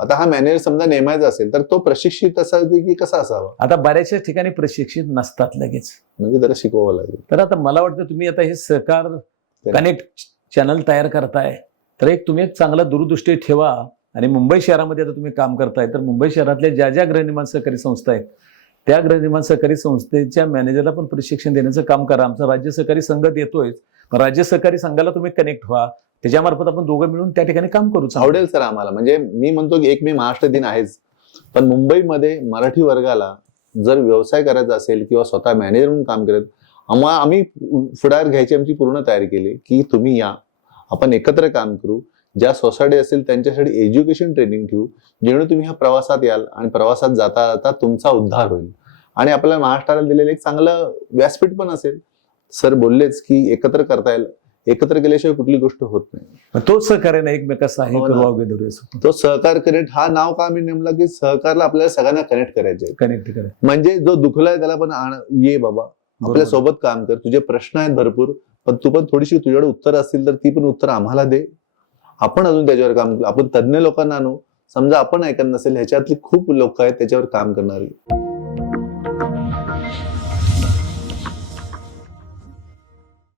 आता हा मॅनेजर समजा नेमायचा असेल तर तो प्रशिक्षित असावा की कसा असावा? आता बऱ्याचशा ठिकाणी प्रशिक्षित नसतात लगेच. म्हणजे त्याला शिकवावं लागेल. तर आता मला वाटतं तुम्ही आता हे सहकार कनेक्ट चॅनल तयार करताय. तर एक तुम्ही एक चांगला दूरदृष्टी ठेवा आणि मुंबई शहरामध्ये आता तुम्ही काम करताय. तर मुंबई शहरातल्या ज्या ज्या गृहनिर्माण सहकारी संस्था आहेत त्या गृहनिर्माण सहकारी संस्थेच्या मॅनेजरला पण प्रशिक्षण देण्याचं काम करा. आमचा राज्य सहकारी संघ देतोय पण राज्य सहकारी संघाला तुम्ही कनेक्ट व्हा. त्याच्यामार्फत आपण दोघं मिळून त्या ठिकाणी काम करू आवडेल सर आम्हाला. म्हणजे मी म्हणतो की एक मे महाराष्ट्र दिन आहेच. पण मुंबईमध्ये मराठी वर्गाला जर व्यवसाय करायचा असेल किंवा स्वतः मॅनेजर म्हणून काम करत आम्हा आम्ही पुढार घ्यायची आमची पूर्ण तयारी केली की तुम्ही या. आपण एकत्र काम करू. ज्या सोसायटी असेल त्यांच्यासाठी एज्युकेशन ट्रेनिंग ठेवू. जेणेकरून तुम्ही ह्या प्रवासात याल आणि प्रवासात जाता जाता तुमचा उद्धार होईल. आणि आपल्याला महाराष्ट्राला दिलेलं एक चांगलं व्यासपीठ पण असेल. सर बोललेच की एकत्र करता येईल. एकत्र केल्याशिवाय कुठली गोष्ट होत नाही. तो सहकार्याने एकमेकांचा हे हो. करू तो सहकार कनेक्ट हा नाव का आम्ही नेमला की सहकारला आपल्याला सगळ्यांना कनेक्ट करायचे कनेक्ट करा म्हणजे जो दुखलाय त्याला पण आण- ये बाबा. आपल्या. सोबत काम कर. तुझे प्रश्न आहेत भरपूर पण तू पण थोडीशी तुझ्याकडे उत्तर असतील तर ती पण उत्तर आम्हाला दे. आपण अजून त्याच्यावर काम करू आपण तज्ज्ञ लोकांना आणू. समजा आपण ऐकत नसेल ह्याच्यातली खूप लोक आहेत त्याच्यावर काम करणारी.